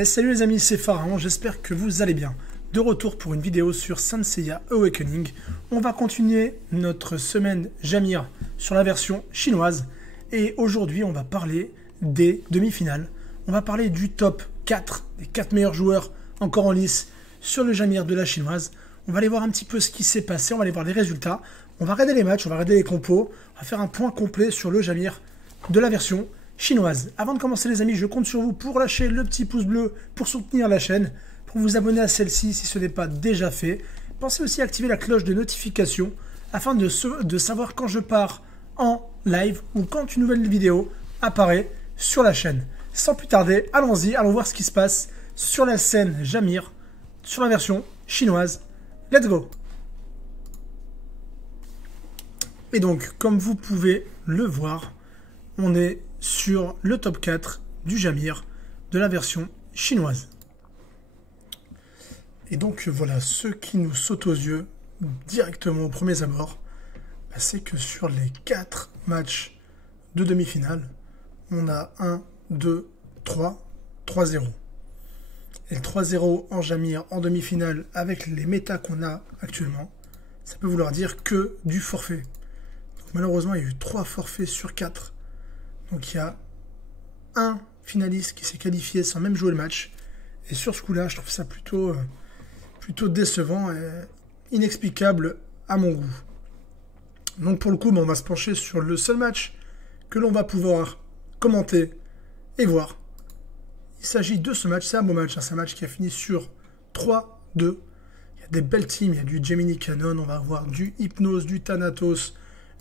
Et salut les amis, c'est Pharaon, j'espère que vous allez bien. De retour pour une vidéo sur Saint Seiya Awakening. On va continuer notre semaine Jamir sur la version chinoise. Et aujourd'hui, on va parler des demi-finales. On va parler du top 4, des 4 meilleurs joueurs encore en lice sur le Jamir de la chinoise. On va aller voir un petit peu ce qui s'est passé, on va aller voir les résultats. On va regarder les matchs, on va regarder les compos. On va faire un point complet sur le Jamir de la version chinoise. Avant de commencer les amis, je compte sur vous pour lâcher le petit pouce bleu pour soutenir la chaîne, pour vous abonner à celle-ci si ce n'est pas déjà fait. Pensez aussi à activer la cloche de notification afin de savoir quand je pars en live ou quand une nouvelle vidéo apparaît sur la chaîne. Sans plus tarder, allons-y, allons voir ce qui se passe sur la scène Jamir, sur la version chinoise. Let's go! Et donc, comme vous pouvez le voir, on est sur le top 4 du Jamir de la version chinoise. Et donc voilà, ce qui nous saute aux yeux directement aux premiers abords, c'est que sur les 4 matchs de demi-finale, on a 1, 2, 3, 3-0. Et le 3-0 en Jamir en demi-finale avec les méta qu'on a actuellement, ça peut vouloir dire que du forfait. Donc malheureusement, il y a eu 3 forfaits sur 4. Donc il y a un finaliste qui s'est qualifié sans même jouer le match. Et sur ce coup-là, je trouve ça plutôt décevant et inexplicable à mon goût. Donc pour le coup, on va se pencher sur le seul match que l'on va pouvoir commenter et voir. Il s'agit de ce match, c'est un beau match, c'est un match qui a fini sur 3-2. Il y a des belles teams, il y a du Gemini Canon, on va avoir du Hypnos, du Thanatos,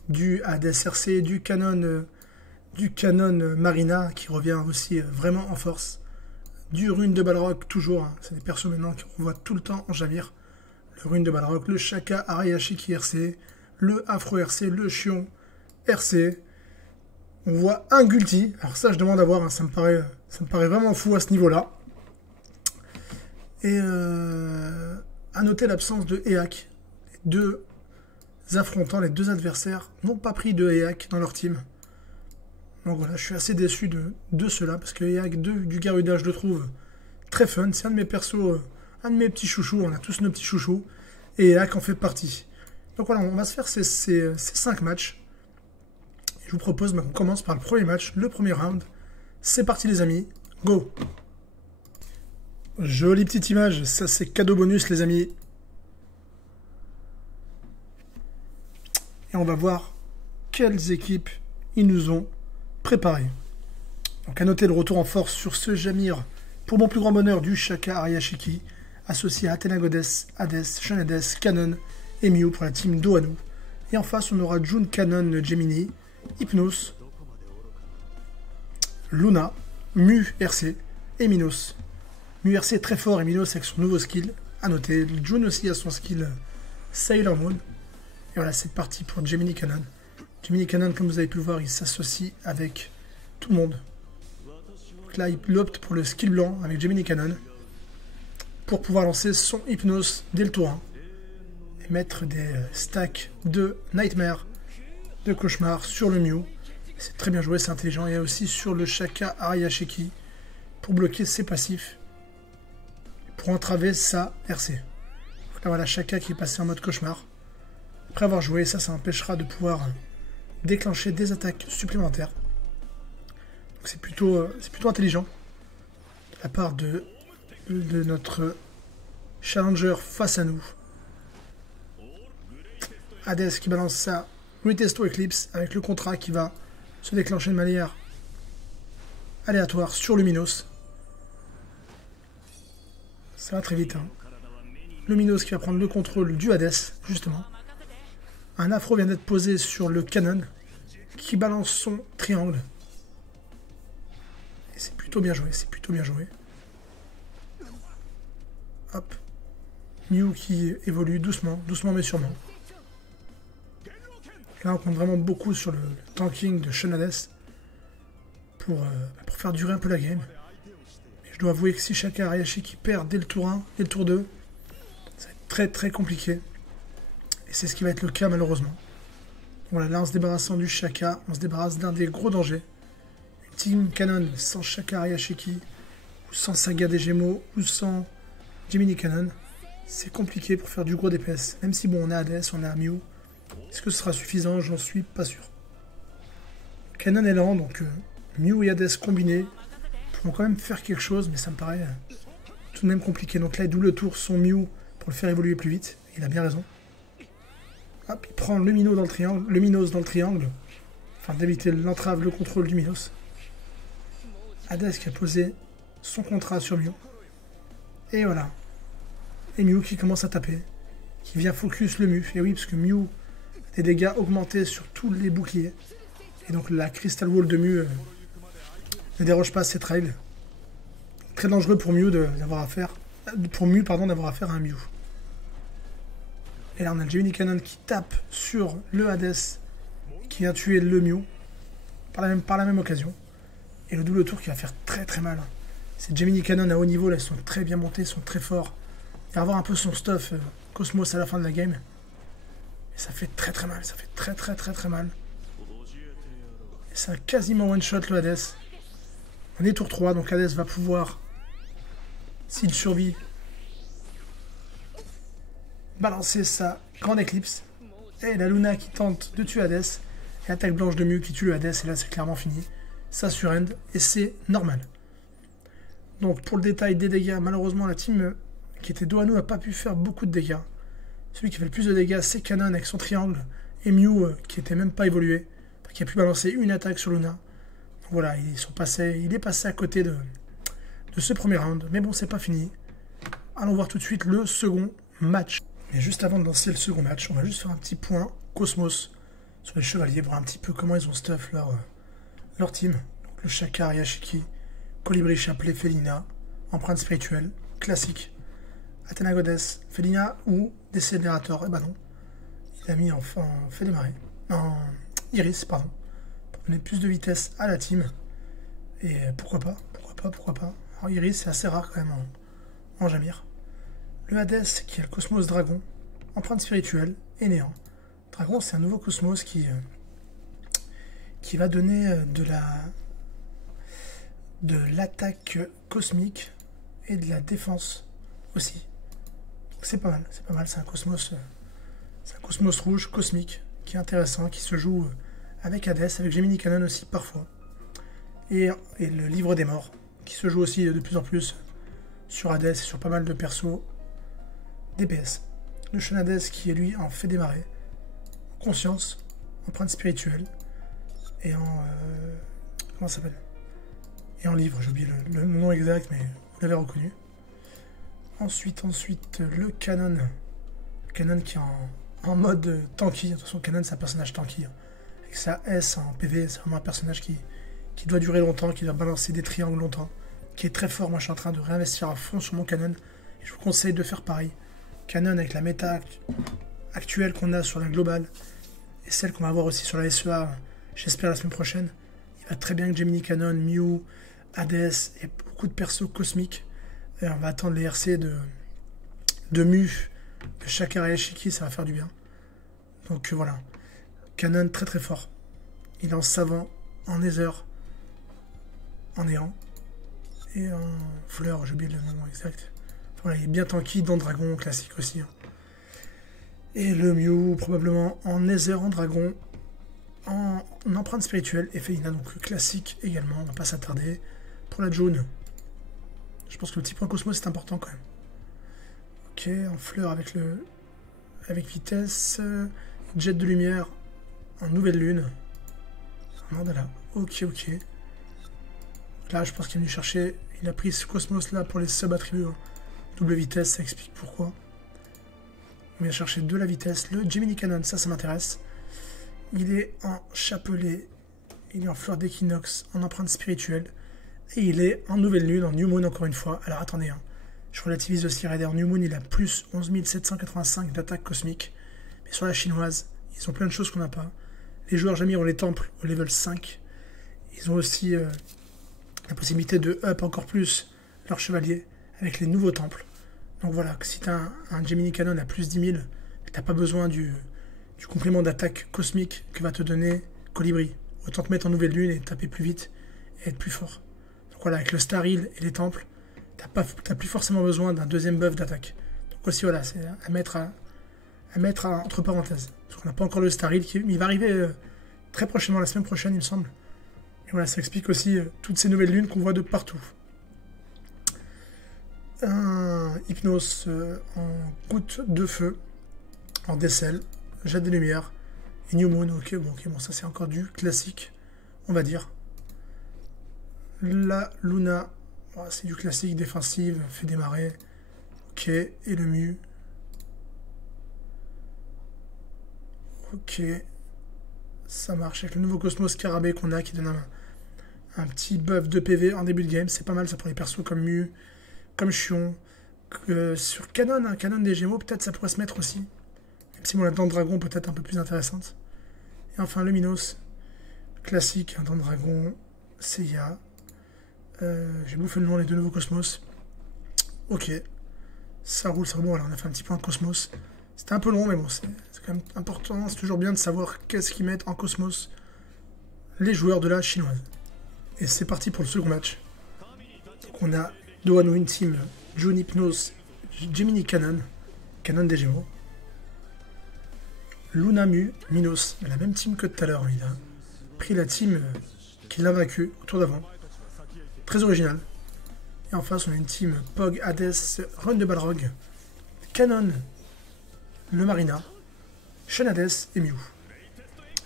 du Hades RC, du Canon Marina qui revient aussi vraiment en force. Du Rune de Balrog, toujours, hein, c'est des persos maintenant qu'on voit tout le temps en Jamir. Le Rune de Balrog, le Shaka Arayashiki RC, le Afro RC, le Chion RC. On voit un Gulti, alors ça je demande à voir, hein, ça me paraît vraiment fou à ce niveau-là. Et à noter l'absence de Eak. Les deux affrontants, les deux adversaires n'ont pas pris de Eak dans leur team. Donc voilà, je suis assez déçu de cela, parce que Eak du Garuda, je le trouve très fun. C'est un de mes persos, un de mes petits chouchous, on a tous nos petits chouchous, et Eak en fait partie. Donc voilà, on va se faire ces 5 matchs. Je vous propose qu'on commence par le premier match, le premier round. C'est parti les amis, go! Jolie petite image, ça c'est cadeau bonus les amis. Et on va voir quelles équipes ils nous ont préparées. Donc à noter le retour en force sur ce Jamir, pour mon plus grand bonheur, du Shaka Arayashiki, associé à Athena Goddess, Hades, Shanades, Canon et Mew pour la team Dohanu. Et en face on aura June Canon Gemini, Hypnos, Luna, Mu RC et Minos. Mu RC est très fort et Minos avec son nouveau skill. A noter, June aussi a son skill Sailor Moon. Et voilà, c'est parti pour Gemini Canon. Gemini Canon, comme vous avez pu le voir, il s'associe avec tout le monde. Donc là, il opte pour le skill blanc avec Gemini Canon pour pouvoir lancer son Hypnos dès le tour 1 et mettre des stacks de Nightmare, de Cauchemar sur le Mew. C'est très bien joué, c'est intelligent. Et aussi sur le Shaka Arayashiki pour bloquer ses passifs, pour entraver sa RC. Donc là voilà, Shaka qui est passé en mode Cauchemar. Après avoir joué, ça empêchera de pouvoir déclencher des attaques supplémentaires. Donc c'est plutôt intelligent de la part de notre challenger face à nous. Hades qui balance sa Greatest Eclipse avec le contrat qui va se déclencher de manière aléatoire sur Luminos. Ça va très vite. Hein. Luminos qui va prendre le contrôle du Hades, justement. Un afro vient d'être posé sur le Canon qui balance son triangle. Et c'est plutôt bien joué, c'est plutôt bien joué. Hop. Mew qui évolue doucement, doucement mais sûrement. Là, on compte vraiment beaucoup sur le tanking de Shanades pour faire durer un peu la game. Et je dois avouer que si Shaka Arayashiki perd dès le tour 1, dès le tour 2, ça va être très très compliqué. Et c'est ce qui va être le cas malheureusement. Voilà, là en se débarrassant du Shaka, on se débarrasse d'un des gros dangers. Une team Canon sans Shaka Arayashiki, ou sans Saga des Gémeaux, ou sans Gemini Cannon, c'est compliqué pour faire du gros DPS. Même si bon, on a Hades, on a Mew. Est-ce que ce sera suffisant? J'en suis pas sûr. Cannon est lent, donc Mew et Hades combinés pourront quand même faire quelque chose, mais ça me paraît tout de même compliqué. Donc là, il double tour son Mew pour le faire évoluer plus vite. Il a bien raison. Hop, il prend le Minos dans le triangle, afin d'éviter l'entrave, le contrôle du Minos. Hades qui a posé son contrat sur Mew. Et voilà. Et Mew qui commence à taper, qui vient focus le Mu. Et oui, parce que Mew a des dégâts augmentés sur tous les boucliers. Et donc la Crystal Wall de Mew ne déroge pas à cette règle. Très dangereux pour Mew d'avoir affaire à un Mew. Et là on a le Gemini Cannon qui tape sur le Hades, qui vient tuer le Mew par la même occasion. Et le double tour qui va faire très très mal. Ces Gemini Cannon à haut niveau là, ils sont très bien montés, ils sont très forts. Il va avoir un peu son stuff Cosmos à la fin de la game. Et ça fait très très mal, ça fait très mal. Et ça a quasiment one shot le Hades. On est tour 3, donc Hades va pouvoir, s'il survit, balancer sa grande éclipse. Et la Luna qui tente de tuer Hades. Et attaque blanche de Mew qui tue le Hades. Et là c'est clairement fini. Ça surend et c'est normal. Donc pour le détail des dégâts, malheureusement la team qui était dos à nous n'a pas pu faire beaucoup de dégâts. Celui qui fait le plus de dégâts c'est Cannon avec son triangle. Et Mew qui n'était même pas évolué. Qui a pu balancer une attaque sur Luna. Donc voilà, il est passé à côté de ce premier round. Mais bon, c'est pas fini. Allons voir tout de suite le second match. Mais juste avant de lancer le second match, on va juste faire un petit point Cosmos sur les chevaliers, voir un petit peu comment ils ont stuff leur team. Donc le Shakar, Yashiki, Colibri, Chapelet, Felina, empreinte spirituelle, classique. Athena Goddess, Felina ou Décélérateur. Eh ben non. Il a mis enfin fait démarrer. Non, Iris, pardon. Pour donner plus de vitesse à la team. Et pourquoi pas. Alors Iris, c'est assez rare quand même en Jamir. Le Hades qui a le Cosmos Dragon, empreinte spirituelle et néant. Dragon, c'est un nouveau Cosmos qui va donner de l'attaque cosmique et de la défense aussi. C'est pas mal, c'est un Cosmos rouge cosmique qui est intéressant, qui se joue avec Hades, avec Gemini Cannon aussi parfois. Et le livre des morts, qui se joue aussi de plus en plus sur Hades et sur pas mal de persos DPS. Le Sean Hades qui lui en fait démarrer. Conscience, empreinte spirituelle, et en... comment ça s'appelle? Et en livre, j'ai oublié le nom exact, mais vous l'avez reconnu. Ensuite, le Canon. Le Canon qui est en mode tanky. Attention, Canon, c'est un personnage tanky. Avec sa S en PV, c'est vraiment un personnage qui doit durer longtemps, qui doit balancer des triangles longtemps, qui est très fort. Moi, je suis en train de réinvestir à fond sur mon Canon. Et je vous conseille de faire pareil. Canon avec la méta actuelle qu'on a sur la globale et celle qu'on va avoir aussi sur la SEA, j'espère la semaine prochaine. Il va très bien que Gemini Cannon, Mew, Hades et beaucoup de persos cosmiques. Et on va attendre les RC de Mu, de Shakar et Yashiki, ça va faire du bien. Donc voilà. Canon très très fort. Il est en savant, en nether, en néant et en fleur, j'ai oublié le nom exact. Voilà, il est bien tanky dans Dragon, classique aussi. Et le Mew, probablement en nether, en Dragon, en empreinte spirituelle et Felina, donc classique également, on va pas s'attarder. Pour la jaune, je pense que le petit point Cosmos c'est important quand même. Ok, en fleur avec vitesse, jet de lumière, en nouvelle lune. Mandala, ok. Là, je pense qu'il est venu chercher, il a pris ce Cosmos là pour les sub-attributs. Double vitesse, ça explique pourquoi. On vient chercher de la vitesse. Le Gemini Cannon, ça m'intéresse. Il est en chapelet, il est en fleur d'équinoxe, en empreinte spirituelle. Et il est en nouvelle lune, en New Moon encore une fois. Alors attendez, je relativise aussi Raider. New Moon, il a plus 11 785 d'attaque cosmique. Mais sur la chinoise, ils ont plein de choses qu'on n'a pas. Les joueurs Jamir ont les temples au level 5. Ils ont aussi la possibilité de up encore plus leur chevalier avec les nouveaux temples. Donc voilà, si tu as un Gemini Cannon à plus 10 000, tu n'as pas besoin du complément d'attaque cosmique que va te donner Colibri. Autant te mettre en nouvelle lune et taper plus vite et être plus fort. Donc voilà, avec le Star Hill et les temples, t'as plus forcément besoin d'un deuxième buff d'attaque. Donc aussi voilà, c'est à mettre entre parenthèses. Parce qu'on n'a pas encore le Star Heal, il va arriver très prochainement, la semaine prochaine il me semble. Et voilà, ça explique aussi toutes ces nouvelles lunes qu'on voit de partout. Un Hypnos en goutte de feu, en décel, jet de lumière, et New Moon, ok, bon, ça c'est encore du classique, on va dire. La Luna, oh, c'est du classique, défensive, fait démarrer, ok, et le Mew. Ok, ça marche avec le nouveau Cosmos Scarabée qu'on a qui donne un petit buff de PV en début de game, c'est pas mal ça pour les persos comme Mew, comme Chion. Sur Canon, hein, Canon des Gémeaux, peut-être ça pourrait se mettre aussi. Même si bon, la dent de dragon peut être un peu plus intéressante. Et enfin le Minos, classique, un dent de dragon, Seiya. J'ai bouffé le nom, les deux nouveaux Cosmos. Ok, ça roule, bon, alors on a fait un petit point de Cosmos. C'était un peu long, mais bon, c'est quand même important, c'est toujours bien de savoir qu'est-ce qu'ils mettent en Cosmos les joueurs de la chinoise. Et c'est parti pour le second match. Donc on a devant nous une team June Hypnos, Gemini Canon, Canon des Gémeaux. Luna Mew, Minos, la même team que tout à l'heure, il a pris la team qui l'a vaincu au tour d'avant. Très original. Et en face, on a une team Pog, Hades, Run de Balrog, Canon, le Marina, Shen Hades et Mew.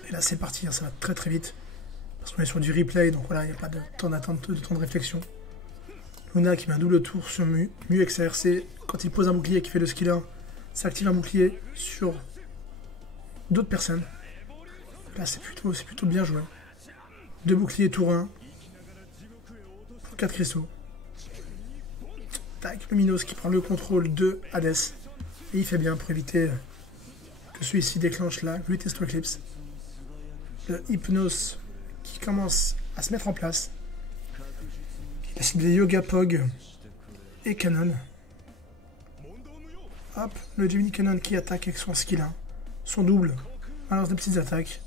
Et là, c'est parti, hein, ça va très très vite. Parce qu'on est sur du replay, donc voilà, il n'y a pas de temps d'attente, de temps de réflexion. Luna qui met un double tour sur Mew avec sa RC. Quand il pose un bouclier et qu'il fait le skill 1, ça active un bouclier sur d'autres personnes. Là, c'est plutôt bien joué. 2 boucliers tour 1 pour 4 cristaux. Tac, le Minos qui prend le contrôle de Hades. Et il fait bien pour éviter que celui-ci déclenche la Greatest Eclipse. Le Hypnos qui commence à se mettre en place. Il a ciblé Yoga Pog et Canon. Hop, le Gemini Canon qui attaque avec son skill 1. Son double, balance des petites attaques.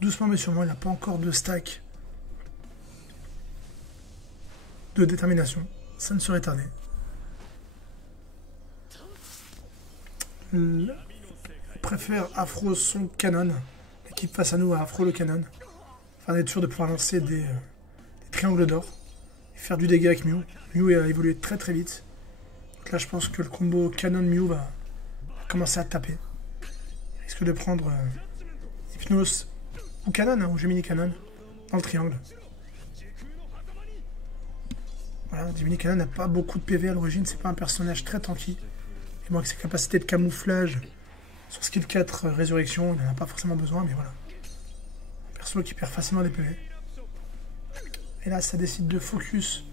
Doucement mais sûrement, il n'a pas encore de stack de détermination. Ça ne serait tardé. Il préfère Afro son canon. L'équipe face à nous a Afro le canon. Afin d'être sûr de pouvoir lancer des triangles d'or. Et faire du dégât avec Mew. Mew a évolué très très vite. Donc là je pense que le combo canon Mew va commencer à taper. Il risque de prendre Hypnos ou Canon, hein, ou Gemini Canon dans le triangle. Voilà, Gemini Canon n'a pas beaucoup de PV à l'origine, c'est pas un personnage très tanky. Et bon, avec ses capacités de camouflage sur skill 4 résurrection, il n'en a pas forcément besoin, mais voilà. Un perso qui perd facilement des PV. Et là, ça décide de focus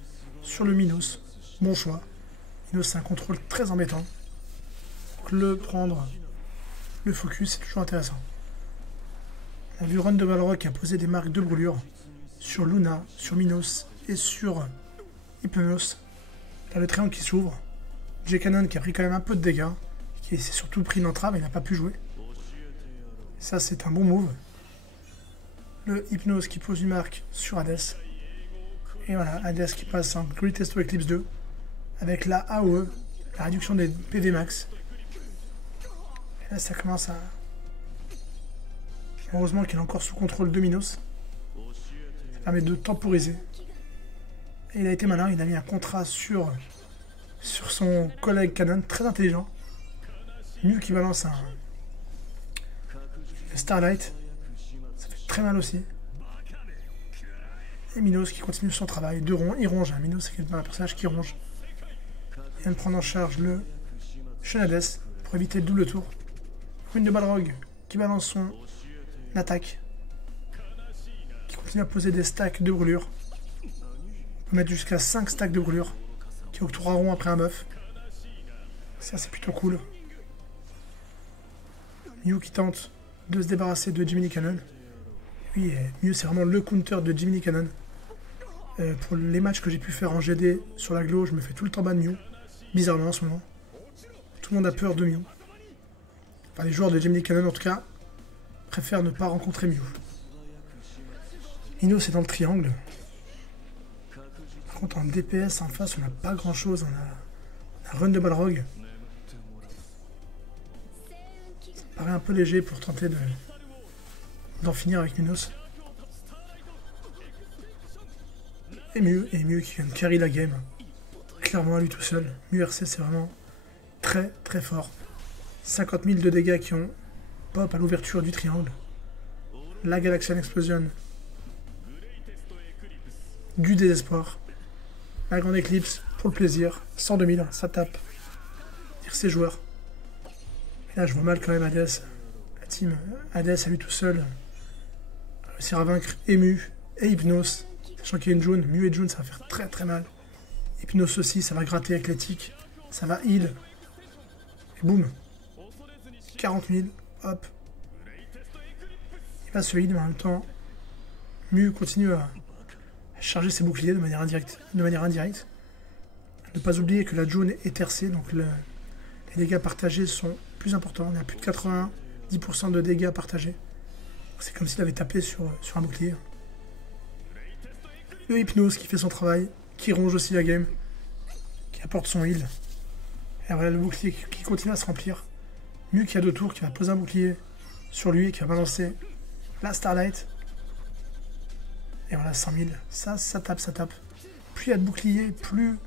sur le Minos. Bon choix. Minos, c'est un contrôle très embêtant. Donc le prendre, le focus, c'est toujours intéressant. On a vu Run de Balrog qui a posé des marques de brûlure sur Luna, sur Minos et sur Hypnos. Là, le triangle qui s'ouvre. J-Canon qui a pris quand même un peu de dégâts, qui s'est surtout pris une entrave et il n'a pas pu jouer. Ça, c'est un bon move. Le Hypnos qui pose une marque sur Hades. Et voilà, Hades qui passe en Greatest Eclipse 2 avec la AOE, la réduction des PV max. Et là, ça commence à... Heureusement qu'il est encore sous contrôle de Minos. Ça permet de temporiser. Et il a été malin, il a mis un contrat sur son collègue Canon, très intelligent. Mew qui balance un Starlight. Ça fait très mal aussi. Et Minos qui continue son travail. Il ronge. Hein. Minos c'est un personnage qui ronge. Il vient de prendre en charge le Shen Hades pour éviter le double tour. Rune de Balrog qui balance son attaque. Qui continue à poser des stacks de brûlure. On peut mettre jusqu'à 5 stacks de brûlure qui octroieront après un buff. Ça c'est plutôt cool. Mew qui tente de se débarrasser de Gemini Canon. Oui, Mew c'est vraiment le counter de Gemini Canon. Pour les matchs que j'ai pu faire en GD sur la Glo, je me fais tout le temps ban de Mew. Bizarrement en ce moment. Tout le monde a peur de Mew. Enfin les joueurs de Gemini Canon en tout cas préfèrent ne pas rencontrer Mew. Ino c'est dans le triangle. Par contre, en DPS en face, on n'a pas grand chose. On a un run de Balrog. Ça paraît un peu léger pour tenter d'en finir avec Minos. Et Mu qui vient de carry la game. Clairement à lui tout seul. Mu RC, c'est vraiment très très fort. 50 000 de dégâts qui ont pop à l'ouverture du triangle. La Galaxian Explosion. Du désespoir. La grande éclipse pour le plaisir. 102 000, ça tape. Dire ses joueurs. Et là, je vois mal quand même Hades. La team Hades à lui tout seul. Réussir à vaincre Mu et Hypnos. Sachant qu'il y a une June. Mu et June, ça va faire très très mal. Hypnos aussi, ça va gratter athlétique. Ça va heal. Et boum. 40 000. Hop. Il va se heal, mais en même temps, Mu continue à charger ses boucliers de manière indirecte. Ne pas oublier que la June est tercée, donc les dégâts partagés sont plus importants. On est à plus de 90% de dégâts partagés. C'est comme s'il avait tapé sur un bouclier. Le Hypnos qui fait son travail, qui ronge aussi la game, qui apporte son heal. Et voilà le bouclier qui continue à se remplir. Mu qui a 2 tours, qui va poser un bouclier sur lui, qui va balancer la Starlight. Et voilà, 100 000. Ça tape. Plus il y a de boucliers, plus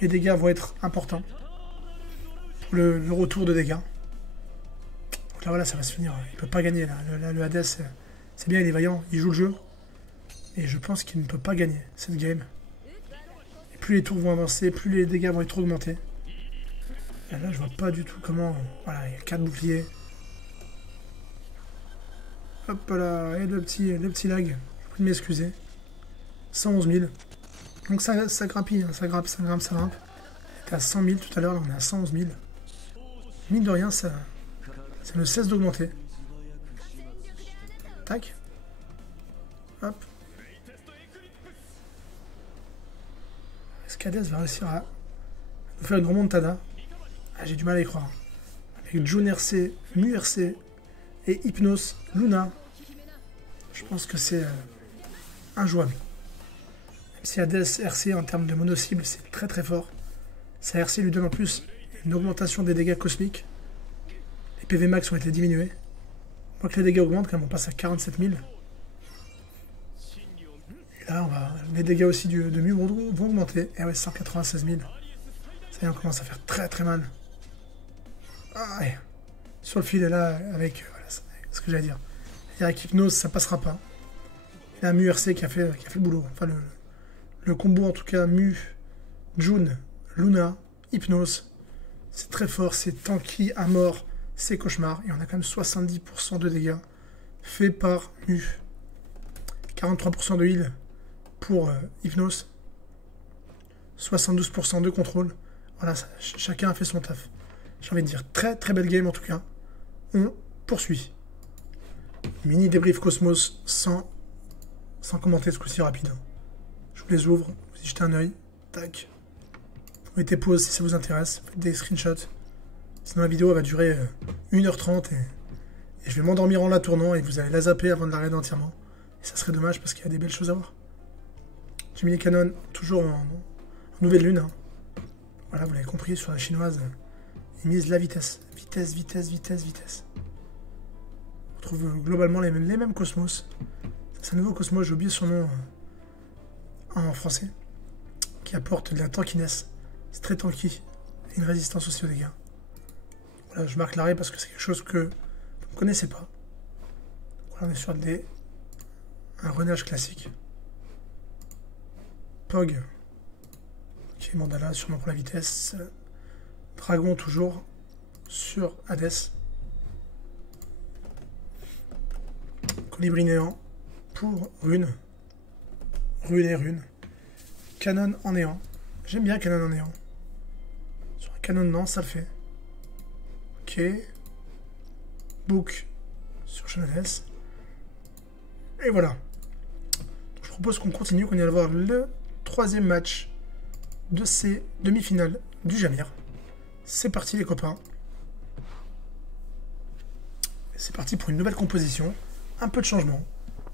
les dégâts vont être importants. Pour le retour de dégâts. Donc là, voilà, ça va se finir. Il ne peut pas gagner. Là. Le Hades, c'est bien, il est vaillant. Il joue le jeu. Et je pense qu'il ne peut pas gagner cette game. Et plus les tours vont avancer, plus les dégâts vont être augmentés. Et là, je vois pas du tout comment... Voilà, il y a 4 boucliers. Hop là, et le petit lag. Je prie de m'excuser. 111 000. Donc ça grappille, hein, ça grimpe. On était à 100 000 tout à l'heure, là on est à 111 000. Mine de rien, ça ne cesse d'augmenter. Tac. Hop. Est-ce qu'Hades va réussir à nous faire une remontada? Ah, j'ai du mal à y croire. Avec June RC, Mu RC et Hypnos, Luna. Je pense que c'est injouable. Même si Hades RC en termes de mono-cible, c'est très très fort. Sa RC lui donne en plus une augmentation des dégâts cosmiques. Les PV max ont été diminués. On voit que les dégâts augmentent quand même, on passe à 47 000. Et là, les dégâts aussi de Mu vont augmenter. Et ouais, 196 000. Ça y est, on commence à faire très très mal. Ah ouais. Sur le fil, et là, avec... voilà, c'est ce que j'allais dire. Et avec Hypnos, ça passera pas. Et là, Mu RC qui a fait le boulot. Enfin, le combo, en tout cas, Mu, June, Luna, Hypnos. C'est très fort, c'est tanky à mort, c'est cauchemar. Et on a quand même 70% de dégâts faits par Mu. 43% de heal pour Hypnos. 72% de contrôle. Voilà, chacun a fait son taf. J'ai envie de dire très très belle game en tout cas. On poursuit. Mini débrief Cosmos sans commenter ce coup-ci rapide. Je vous les ouvre, vous y jetez un oeil. Tac. Vous mettez pause si ça vous intéresse. Faites des screenshots. Sinon la vidéo elle va durer 1h30 et je vais m'endormir en la tournant et vous allez la zapper avant de la regarder entièrement. Et ça serait dommage parce qu'il y a des belles choses à voir. Gemini Cannon, toujours en nouvelle lune. Hein. Voilà, vous l'avez compris, sur la chinoise, ils misent la vitesse. Vitesse. On retrouve globalement les mêmes Cosmos. C'est un nouveau Cosmos, j'ai oublié son nom en français, qui apporte de la tankiness. C'est très tanky. Et une résistance aussi aux dégâts. Voilà, je marque l'arrêt parce que c'est quelque chose que vous ne connaissez pas. Voilà, on est sur un renage classique. Pog. Ok, Mandala, sûrement pour la vitesse. Dragon toujours sur Hades. Colibri néant pour Rune. Rune. Canon en néant. J'aime bien Canon en néant. Sur un canon non, ça le fait. Ok. Book sur Hades. Et voilà. Donc, je propose qu'on continue, qu'on y aille voir le 3e match de ces demi-finales du Jamir. C'est parti les copains. C'est parti pour une nouvelle composition. Un peu de changement.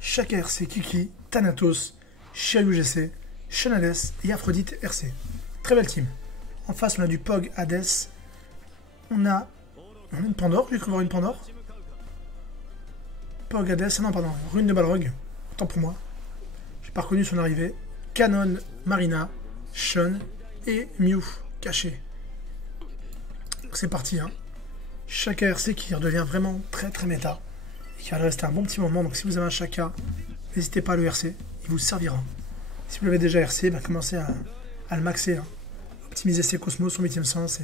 Chaque RC, Kiki, Thanatos, Shiryu GC Sean Hades et Aphrodite RC. Très belle team. En face, on a du Pog Hades. On a une Pandore, j'ai cru voir une Pandore. Pog Hades, non pardon, Rune de Balrog. Autant pour moi. J'ai pas reconnu son arrivée. Canon, Marina, Sean et Mew, caché. Donc c'est parti. Hein. Chaka RC qui redevient vraiment très très méta. Et qui va rester un bon petit moment. Donc si vous avez un Chaka, n'hésitez pas à le RC. Il vous servira. Si vous l'avez déjà RC, bah, commencez à le maxer. Hein. Optimiser ses cosmos, son 8ème sens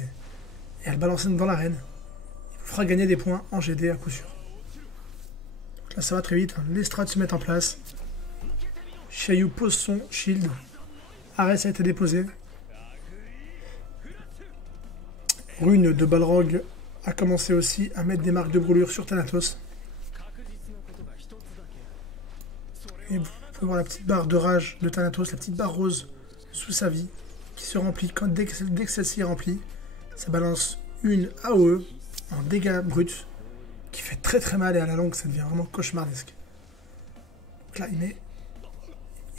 et à le balancer dans l'arène. Il vous fera gagner des points en GD à coup sûr. Donc là ça va très vite. Hein. Les strats se mettent en place. Xiaoyu pose son shield. Ares a été déposé. Rune de Balrog a commencé aussi à mettre des marques de brûlure sur Thanatos. Et vous pouvez voir la petite barre de rage de Thanatos, la petite barre rose sous sa vie, qui se remplit dès que celle-ci est remplie. Ça balance une AOE en dégâts bruts, qui fait très très mal et à la longue ça devient vraiment cauchemardesque. Donc là il met...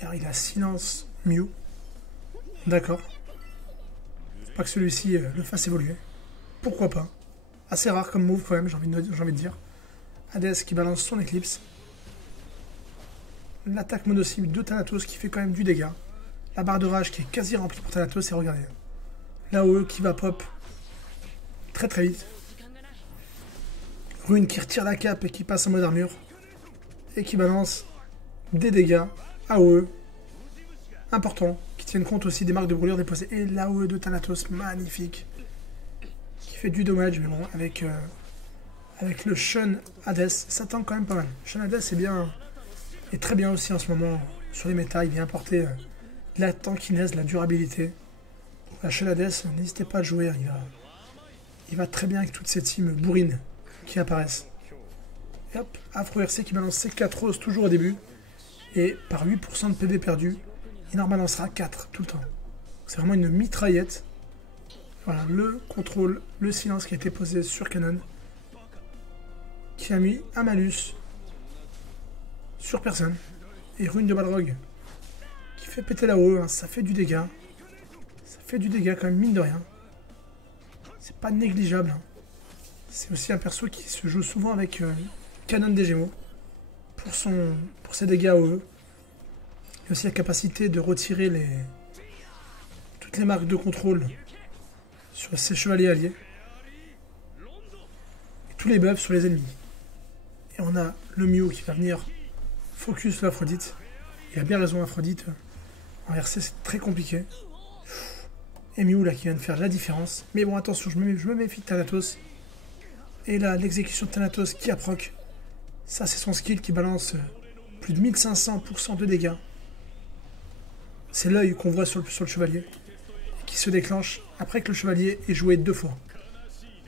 Alors, il a silence Mew. D'accord. Faut pas que celui-ci le fasse évoluer. Pourquoi pas. Assez rare comme move quand même, j'ai envie de dire. Hades qui balance son éclipse. L'attaque mono-cible de Thanatos qui fait quand même du dégât. La barre de rage qui est quasi remplie pour Thanatos et regardez. L'AOE qui va pop très très vite. Rune qui retire la cape et qui passe en mode armure. Et qui balance des dégâts. AOE important, qui tiennent compte aussi des marques de brûlure déposées. Et l'AOE de Thanatos, magnifique. Qui fait du dommage, mais bon, avec le Sean Hades, ça tank quand même pas mal. Sean Hades est très bien aussi en ce moment sur les méta. Il vient apporter de la tankiness, de la durabilité. La Sean Hades, n'hésitez pas à le jouer. Hein, il va très bien avec toutes ces teams bourrines qui apparaissent. Et hop, Afro RC qui balance ses 4 roses toujours au début. Et par 8% de PV perdu, il en balancera 4 tout le temps. C'est vraiment une mitraillette. Voilà, le contrôle, le silence qui a été posé sur Canon. Qui a mis un malus sur personne. Et Rune de Balrog qui fait péter la haut, hein, ça fait du dégât. Ça fait du dégât quand même, mine de rien. C'est pas négligeable. Hein. C'est aussi un perso qui se joue souvent avec Canon des Gémeaux. Pour ses dégâts AOE. Il y a aussi la capacité de retirer toutes les marques de contrôle sur ses chevaliers alliés. Et tous les buffs sur les ennemis. Et on a le Mew qui va venir focus sur Aphrodite. Il a bien raison, Aphrodite. En RC, c'est très compliqué. Et Mew là qui vient de faire la différence. Mais bon, attention, je me méfie de Thanatos. Et là, l'exécution de Thanatos qui a proc. Ça, c'est son skill qui balance plus de 1500% de dégâts. C'est l'œil qu'on voit sur le chevalier. Qui se déclenche après que le chevalier ait joué 2 fois.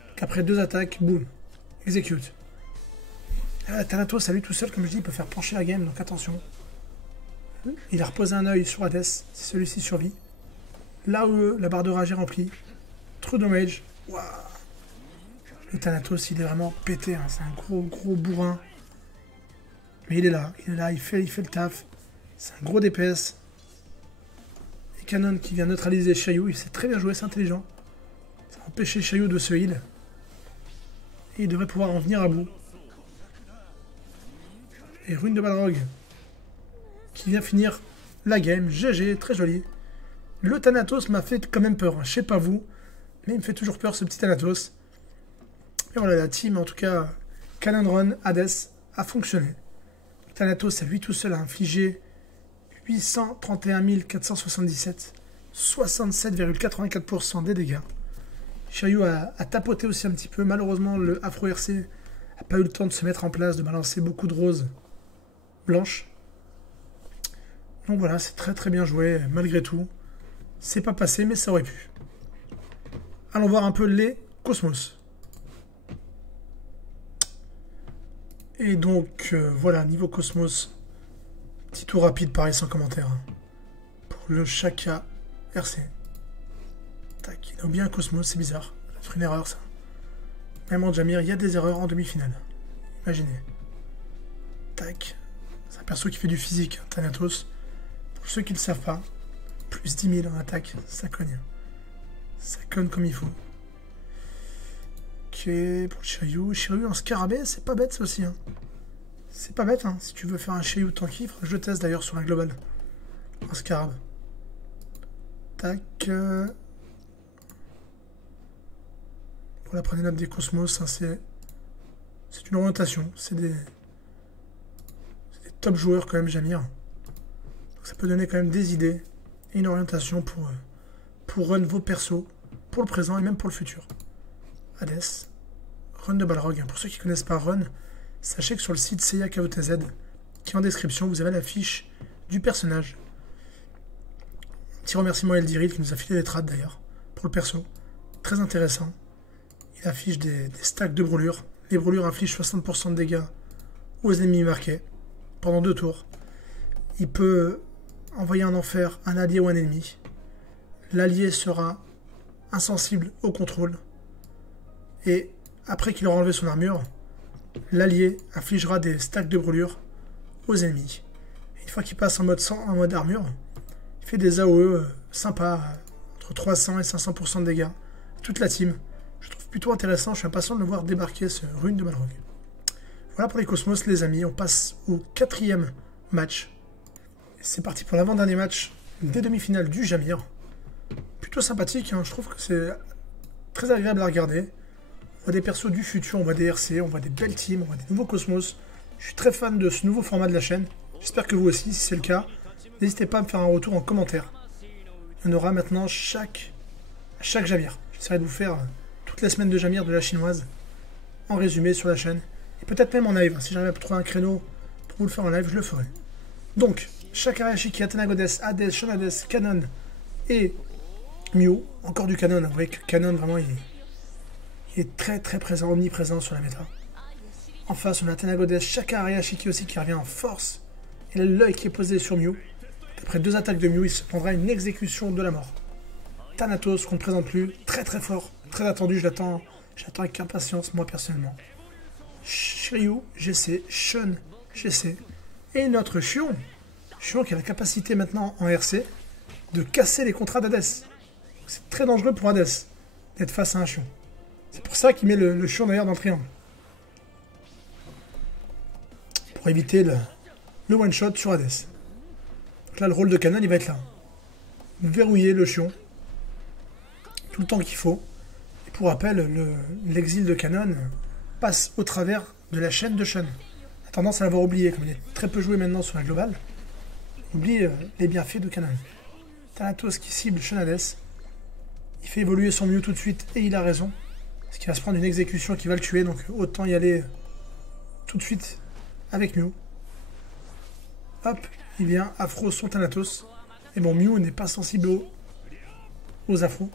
Donc après 2 attaques, boum, execute. Thanatos, à lui tout seul, comme je dis, il peut faire pencher la game, donc attention. Il a reposé un œil sur Hades, si celui-ci survit. Là où la barre de rage est remplie. True damage. Wow. Le Thanatos, il est vraiment pété, hein. C'est un gros bourrin. Mais il est là, il fait le taf. C'est un gros DPS. Et Canon qui vient neutraliser Xiaoyu, il sait très bien jouer, c'est intelligent. Ça va empêcher Xiaoyu de se heal. Et il devrait pouvoir en venir à bout. Et Rune de Balrog qui vient finir la game. GG, très joli. Le Thanatos m'a fait quand même peur, hein. Je sais pas vous, mais il me fait toujours peur ce petit Thanatos. Et voilà, la team, en tout cas, Canon Run, Hades, a fonctionné. Thanatos, à lui tout seul, a infligé 831 477, 67,84% des dégâts. Xiaoyu a tapoté aussi un petit peu. Malheureusement, le Afro RC n'a pas eu le temps de se mettre en place, de balancer beaucoup de roses blanches. Donc voilà, c'est très très bien joué, malgré tout. C'est pas passé, mais ça aurait pu. Allons voir un peu les Cosmos. Et donc, voilà, niveau Cosmos, petit tour rapide, pareil, sans commentaire. Hein, pour le Chaka RC. Tac, il a oublié un Cosmos, c'est bizarre. Ça doit être une erreur, ça. Même en Jamir, il y a des erreurs en demi-finale. Imaginez. Tac. C'est un perso qui fait du physique, hein, Thanatos. Pour ceux qui ne le savent pas, Plus 10 000 en attaque, ça cogne. Ça conne comme il faut. Ok, pour le Shiryu. Shiryu en scarabée, c'est pas bête ça aussi. Hein. C'est pas bête, hein. Si tu veux faire un Shiryu tanky, je le teste d'ailleurs sur la globale. En scarab. Tac. Pour la prenez note des Cosmos, hein, c'est une orientation. C'est des top joueurs quand même, Jamir. Donc ça peut donner quand même des idées et une orientation pour run vos persos, pour le présent et même pour le futur. Hades. Run de Balrog. Pour ceux qui ne connaissent pas Run, sachez que sur le site Seiya KOTZ, qui est en description, vous avez la fiche du personnage. Petit remerciement à Eldirid qui nous a filé des trades d'ailleurs, pour le perso. Très intéressant. Il affiche des stacks de brûlures. Les brûlures infligent 60% de dégâts aux ennemis marqués pendant 2 tours. Il peut envoyer en enfer un allié ou un ennemi. L'allié sera insensible au contrôle. Et après qu'il aura enlevé son armure, l'allié infligera des stacks de brûlure aux ennemis. Et une fois qu'il passe en mode armure, il fait des AOE sympas, entre 300 et 500% de dégâts. Toute la team. Je trouve plutôt intéressant, je suis impatient de le voir débarquer ce rune de Balrog. Voilà pour les Cosmos les amis, on passe au 4e match. C'est parti pour l'avant-dernier match des demi-finales du Jamir. Plutôt sympathique, hein. Je trouve que c'est très agréable à regarder. On voit des persos du futur, on voit des RC, on voit des belles teams, on voit des nouveaux Cosmos. Je suis très fan de ce nouveau format de la chaîne. J'espère que vous aussi, si c'est le cas. N'hésitez pas à me faire un retour en commentaire. Il y en aura maintenant chaque Jamir. J'essaierai de vous faire toutes les semaines de Jamir de la chinoise en résumé sur la chaîne. Et peut-être même en live. Si j'arrive à trouver un créneau pour vous le faire en live, je le ferai. Donc, Shaka Hayashiki, Athena Goddess, Hades, Sean Hades, Kanon et Mew. Encore du Kanon. Vous voyez que Kanon, vraiment, il est très très présent, omniprésent sur la méta. En face, on a Athena Goddess, Shaka Hayashiki aussi qui revient en force. Et l'œil qui est posé sur Mew. Après 2 attaques de Mew, il se prendra une exécution de la mort. Thanatos, qu'on ne présente plus, très très fort, très attendu, j'attends avec impatience, moi personnellement. Shiryu, GC, Shun, GC, et notre Xion. Xion qui a la capacité maintenant en RC de casser les contrats d'Hades. C'est très dangereux pour Hades d'être face à un Xion. C'est pour ça qu'il met le Xion d'ailleurs dans le triangle. Pour éviter le one-shot sur Hades. Donc là, le rôle de Kanon, il va être là. Verrouiller le Xion tout le temps qu'il faut. Et pour rappel, l'exil de Kanon passe au travers de la chaîne de Shun. A tendance à l'avoir oublié, comme il est très peu joué maintenant sur la globale. Il oublie les bienfaits de Kanon. Thanatos qui cible Sean Hades. Il fait évoluer son Mew tout de suite et il a raison. Parce qu'il va se prendre une exécution qui va le tuer, donc autant y aller tout de suite avec Mew. Hop, il vient afro son Thanatos. Et bon, Mew n'est pas sensible aux afros.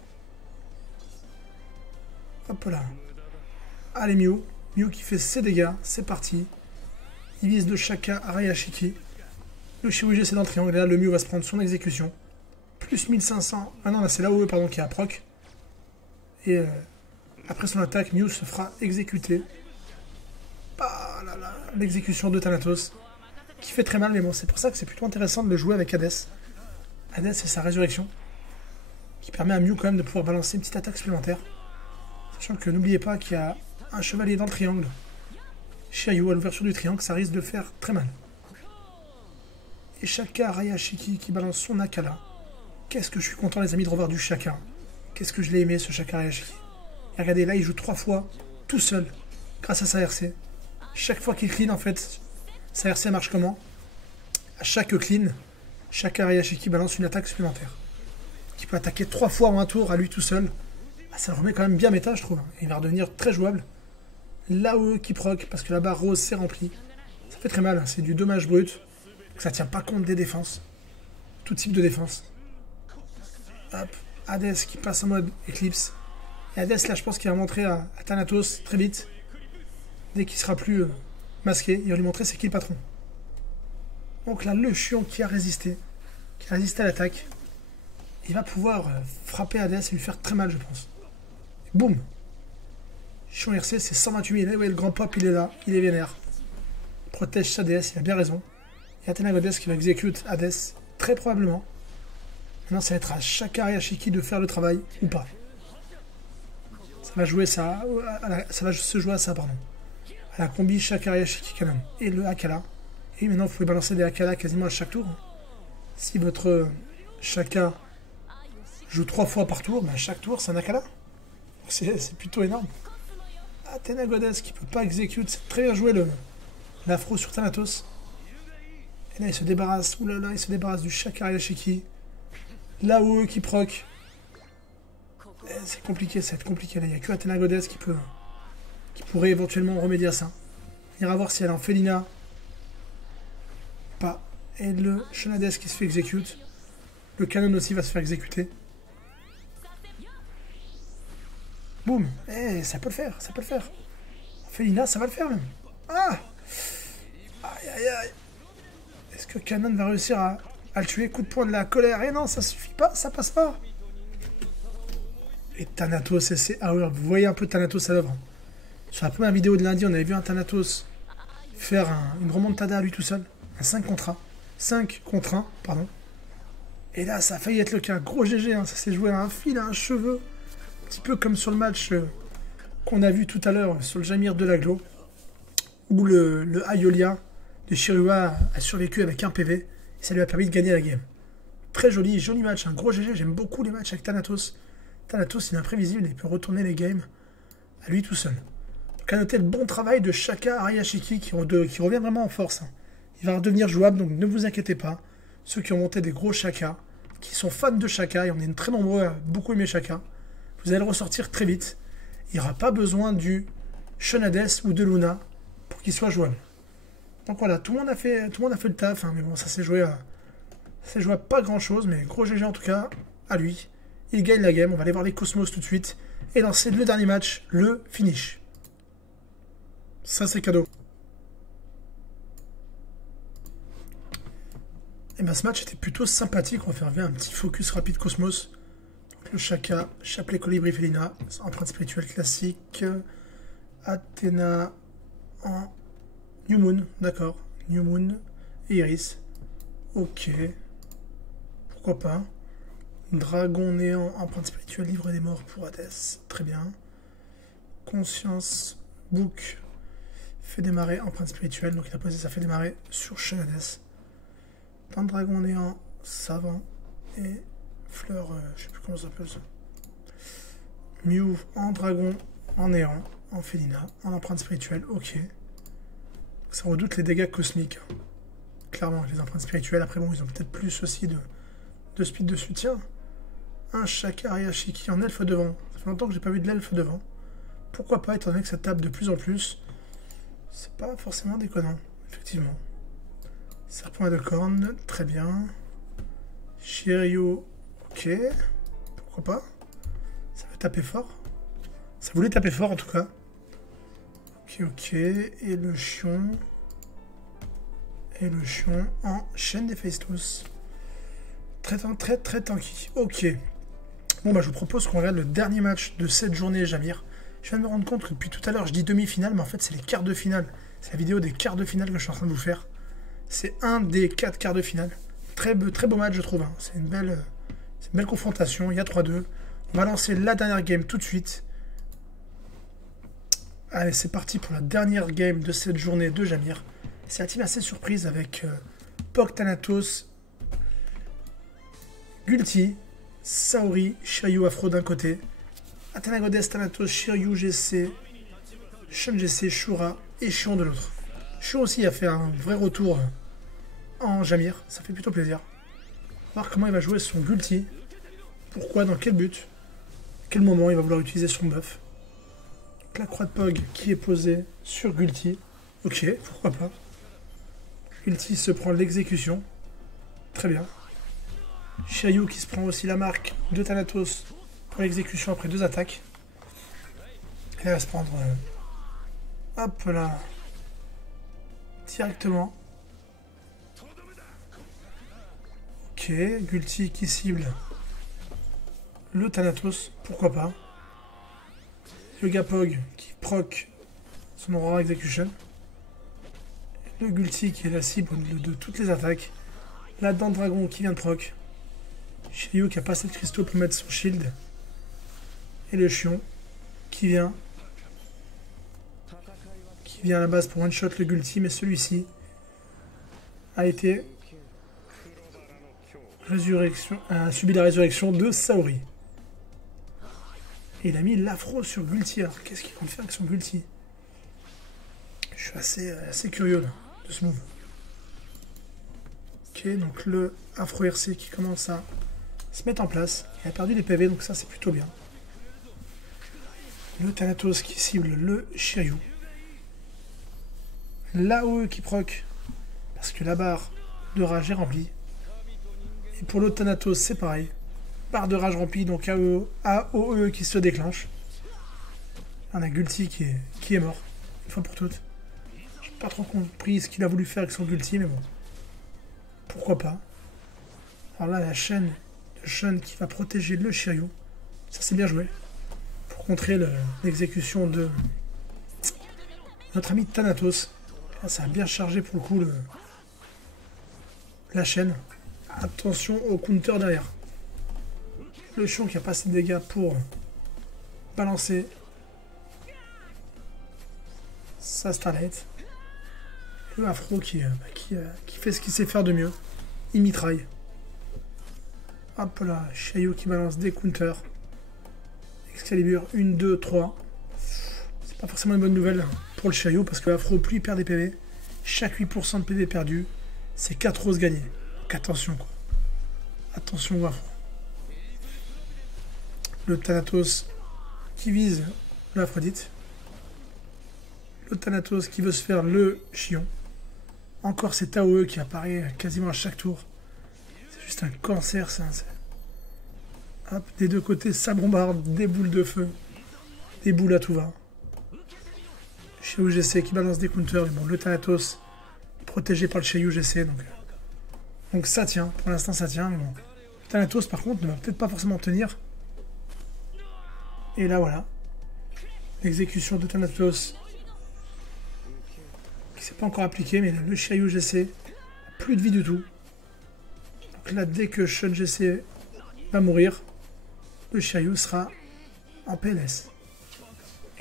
Hop là. Allez Mew. Mew qui fait ses dégâts, c'est parti. Il vise de Shaka à Hayashiki. Le Shiryu c'est dans le triangle, et là le Mew va se prendre son exécution. Plus 1500. Ah non, là c'est l'AOE pardon qui est à proc. Et après son attaque, Mew se fera exécuter. Ah là là, l'exécution de Thanatos. Qui fait très mal, mais bon, c'est pour ça que c'est plutôt intéressant de le jouer avec Hades. Hades c'est sa résurrection. Qui permet à Mew quand même de pouvoir balancer une petite attaque supplémentaire. Sachant que n'oubliez pas qu'il y a un chevalier dans le triangle. Shiryu à l'ouverture du triangle, ça risque de faire très mal. Et Shaka Hayashiki qui balance son Akala. Qu'est-ce que je suis content les amis de revoir du Shaka. Qu'est-ce que je l'ai aimé ce Shaka Hayashiki. Et regardez là il joue 3 fois tout seul grâce à sa RC. Chaque fois qu'il clean en fait, sa RC marche comment? À chaque clean, Shaka Hayashiki balance une attaque supplémentaire. Qui peut attaquer 3 fois en un tour à lui tout seul. Ah, ça le remet quand même bien méta je trouve. Et il va redevenir très jouable. L'AOE qui proc parce que la barre rose s'est remplie. Ça fait très mal, c'est du dommage brut. Ça tient pas compte des défenses. Tout type de défense. Hop, Hades qui passe en mode Eclipse. Et Hades là je pense qu'il va montrer à Thanatos très vite. Dès qu'il sera plus masqué, il va lui montrer c'est qui le patron. Donc là le Xion qui a résisté à l'attaque. Il va pouvoir frapper Hades et lui faire très mal je pense. Et boum. Xion RC c'est 128 000. Et ouais, le grand pop il est là, il est vénère. Il protège sa DS, il a bien raison. Et Athena Goddess qui va exécuter Hades très probablement. Maintenant, ça va être à Shaka et Ashiki de faire le travail ou pas. Ça va jouer ça. Ça va se jouer à ça, pardon. À la combi Shaka et Ashiki Canon. Et le Akala. Et maintenant, vous pouvez balancer des Akala quasiment à chaque tour. Si votre Shaka joue 3 fois par tour, bah chaque tour, c'est un Akala. C'est plutôt énorme. Athena Goddess qui peut pas execute. C'est très bien joué l'afro sur Thanatos. Et là, il se débarrasse. Oulala, il se débarrasse du Shaka et Ashiki. Là-haut, qui proc. C'est compliqué, ça va être compliqué. Là, il n'y a que Athena Goddess qui pourrait éventuellement remédier à ça. On ira voir si elle est en Felina. Pas. Et le Shonades qui se fait exécute. Le canon aussi va se faire exécuter. Boum. Ça peut le faire, ça peut le faire. En Felina, ça va le faire même. Ah. Aïe, aïe, aïe. Est-ce que Canon va réussir à le tuer? Coup de poing de la colère. Et non, ça suffit pas, ça passe pas. Et Thanatos et ses Hours. Vous voyez un peu Thanatos à l'œuvre. Sur la première vidéo de lundi, on avait vu un Thanatos faire une remontada à lui tout seul. Un 5 contre 1. 5 contre 1, pardon. Et là, ça a failli être le cas. Gros GG, hein. Ça s'est joué à un fil, à un cheveu. Un petit peu comme sur le match qu'on a vu tout à l'heure sur le Jamir de l'Aglo. Où le Ayolia de Shirua a survécu avec un PV. Et ça lui a permis de gagner la game. Très joli match. Un gros GG. J'aime beaucoup les matchs avec Thanatos. Thanatos, il est imprévisible et il peut retourner les games à lui tout seul. Donc à noter le bon travail de Shaka Ariashiki qui revient vraiment en force. Il va redevenir jouable, donc ne vous inquiétez pas. Ceux qui ont monté des gros Shaka, qui sont fans de Shaka, et on est très nombreux à beaucoup aimer Shaka, vous allez le ressortir très vite. Il n'y aura pas besoin du Shonades ou de Luna pour qu'il soit jouable. Donc voilà, tout le monde a fait le taf, hein, mais bon, ça s'est joué à pas grand chose, mais gros GG en tout cas, à lui. Il gagne la game, on va aller voir les Cosmos tout de suite, et lancer le dernier match, le finish. Ça c'est cadeau. Et bien ce match était plutôt sympathique, on va faire un petit focus rapide Cosmos. Donc, le Shaka, Chapelet Colibri Felina, empreinte spirituelle classique, Athéna en New Moon, d'accord, New Moon et Iris. Ok, pourquoi pas. Dragon néant, empreinte spirituelle, livre des morts pour Hades, très bien. Conscience, Book, fait démarrer empreinte spirituelle, donc il a posé ça fait démarrer sur Shonades. Dans Dragon néant, savant et fleur, je sais plus comment ça s'appelle ça. Mew en dragon, en néant, en Felina, en empreinte spirituelle, ok. Ça redoute les dégâts cosmiques. Clairement, les empreintes spirituelles. Après, bon, ils ont peut-être plus aussi de speed de soutien. Un Shaka Ariashiki en elfe devant. Ça fait longtemps que j'ai pas vu de l'elfe devant. Pourquoi pas, étant donné que ça tape de plus en plus. C'est pas forcément déconnant, effectivement. Serpent à deux cornes, très bien. Shiryu, ok. Pourquoi pas. Ça veut taper fort. Ça voulait taper fort en tout cas. Ok. Et le chion. En chaîne des Phaistos. Très tanky. Ok. Bon bah je vous propose qu'on regarde le dernier match de cette journée, Jamir. Je viens de me rendre compte que depuis tout à l'heure je dis demi-finale, mais en fait c'est les quarts de finale. C'est la vidéo des quarts de finale que je suis en train de vous faire. C'est un des 4 quarts de finale. Très beau match je trouve. Hein. C'est une belle confrontation. Il y a 3-2. On va lancer la dernière game tout de suite. Allez, c'est parti pour la dernière game de cette journée de Jamir. C'est la team assez surprise avec Pog Thanatos, Gulti, Saori, Shiryu Afro d'un côté, Athena Goddess, Thanatos, Shiryu GC, Shun GC, Shura et Shion de l'autre. Shion aussi a fait un vrai retour en Jamir, ça fait plutôt plaisir. On va voir comment il va jouer son Gulti, pourquoi, dans quel but, quel moment il va vouloir utiliser son buff. La croix de Pog qui est posée sur Gulti, ok, pourquoi pas. Gulti se prend l'exécution. Très bien. Shiryu qui se prend aussi la marque de Thanatos pour l'exécution après 2 attaques. Et elle va se prendre... hop là. Directement. Ok. Gulti qui cible le Thanatos. Pourquoi pas. Yoga Pog qui proc son Aurora Execution. Le Gulti qui est la cible de toutes les attaques. La Dent Dragon qui vient de proc. Shiryu qui a pas assez de cristaux pour mettre son shield. Et le Chion qui vient à la base pour one shot le Gulti, mais celui-ci a été a subi la résurrection de Saori. Et il a mis l'afro sur Gulti. Alors qu'est-ce qu'il compte faire avec son Gulti? Je suis assez curieux là, de ce move. Ok, donc le afro RC qui commence à se mettre en place. Il a perdu des PV, donc ça c'est plutôt bien. Le Thanatos qui cible le Shiryu. L'AOE qui proc, parce que la barre de rage est remplie. Et pour l'autre Thanatos, c'est pareil. Barre de rage remplie, donc AOE qui se déclenche. On a Gulti qui est mort, une fois pour toutes. J'ai pas trop compris ce qu'il a voulu faire avec son Gulti, mais bon. Pourquoi pas. Alors là, la chaîne de Shun qui va protéger le Shiryu. Ça, c'est bien joué. Pour contrer l'exécution de notre ami Thanatos. Là, ça a bien chargé pour le coup la chaîne. Attention au counter derrière. Le Chion qui a pas assez de dégâts pour balancer sa Starlight. Le Afro qui fait ce qu'il sait faire de mieux. Il mitraille. Hop là, Shiryu qui balance des counters. Excalibur 1, 2, 3. C'est pas forcément une bonne nouvelle pour le Shiryu parce que l'Afro, plus il perd des PV, chaque 8% de PV perdu, c'est 4 roses gagnées. Donc attention quoi. Attention au Afro. Le Thanatos qui vise l'Aphrodite. Le Thanatos qui veut se faire le Chion. Encore cet AOE qui apparaît quasiment à chaque tour. C'est juste un cancer ça. Hop, des deux côtés, ça bombarde, des boules de feu. Des boules à tout va. Chez UGC qui balance des counters. Mais bon, le Thanatos protégé par le chez UGC. Donc ça tient, pour l'instant ça tient. Mais bon. Le Thanatos par contre ne va peut-être pas forcément tenir. Et là voilà. L'exécution de Thanatos qui s'est pas encore appliqué, mais le Shiryu GC plus de vie du tout. Donc là, dès que Shun GC va mourir, le Shiryu sera en PLS.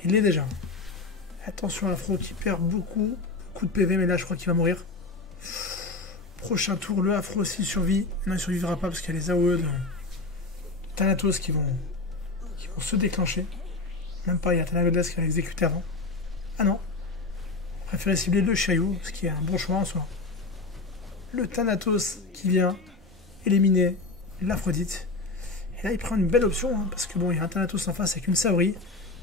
Il l'est déjà. Attention à l'Afro qui perd beaucoup de PV, mais là je crois qu'il va mourir. Prochain tour, le Afro aussi survit. Non, il ne survivra pas parce qu'il y a les AOE de Thanatos qui vont se déclencher. Même pas, il y a Thanagodes qui va l'exécuter avant. Ah non. Préféré cibler le Shiryu, ce qui est un bon choix en soi. Le Thanatos qui vient éliminer l'Aphrodite. Et là, il prend une belle option, hein, parce que bon, il y a un Thanatos en face avec une Saori.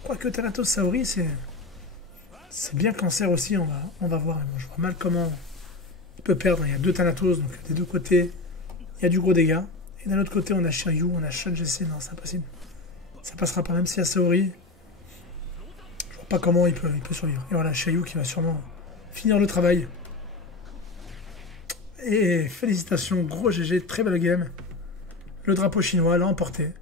Quoique Thanatos Saori, c'est bien cancer aussi, on va voir. Bon, je vois mal comment il peut perdre. Il y a deux Thanatos, donc des deux côtés, il y a du gros dégât. Et d'un autre côté, on a Shiryu, on a Shun GC. Non, c'est impossible. Ça passera pas, même s'il y a Saori. Pas comment il peut survivre. Et voilà, Shiryu qui va sûrement finir le travail. Et félicitations, gros GG, très belle game. Le drapeau chinois l'a emporté.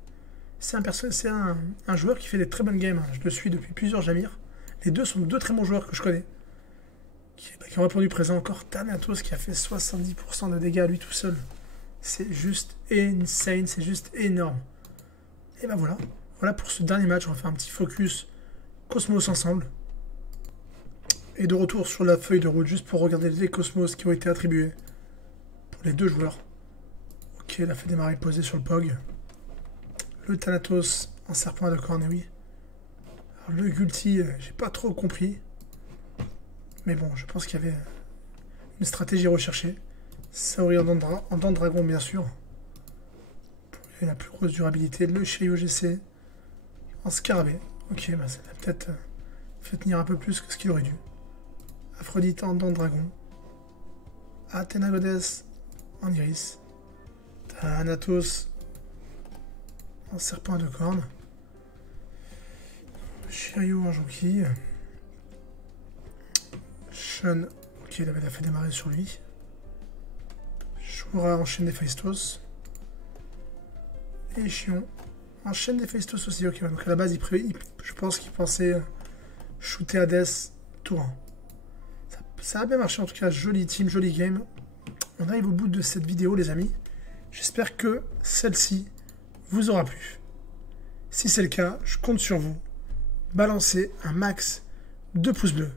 C'est un joueur qui fait des très bonnes games. Je le suis depuis plusieurs Jamir. Les deux sont deux très bons joueurs que je connais. Qui ont répondu présent encore. Thanatos qui a fait 70% de dégâts à lui tout seul. C'est juste insane, c'est juste énorme. Et ben voilà. Voilà pour ce dernier match, on va faire un petit focus Cosmos ensemble. Et de retour sur la feuille de route, juste pour regarder les Cosmos qui ont été attribués pour les deux joueurs. Ok, il a fait démarrer posé sur le POG. Le Thanatos en serpent à deux cornes, oui. Alors, le Gulti, j'ai pas trop compris. Mais bon, je pense qu'il y avait une stratégie recherchée. Saori en dents de dragon, bien sûr. Pour la plus grosse durabilité. Le Shiryu GC en scarabée. Ok, bah ça a peut-être fait tenir un peu plus que ce qu'il aurait dû. Aphrodite en dents de dragon. Athenagodes en iris. Thanatos en serpent à deux cornes. Shiryu en jonquille. Shun, ok, il avait fait démarrer sur lui. Shura en chaîne d'Héphaïstos. Et Chion en chaîne d'Héphaïstos aussi. Ok, donc à la base, je pense qu'il pensait shooter Hades tour 1. Ça a bien marché en tout cas, jolie team, jolie game. On arrive au bout de cette vidéo les amis. J'espère que celle-ci vous aura plu. Si c'est le cas, je compte sur vous. Balancez un max de pouces bleus.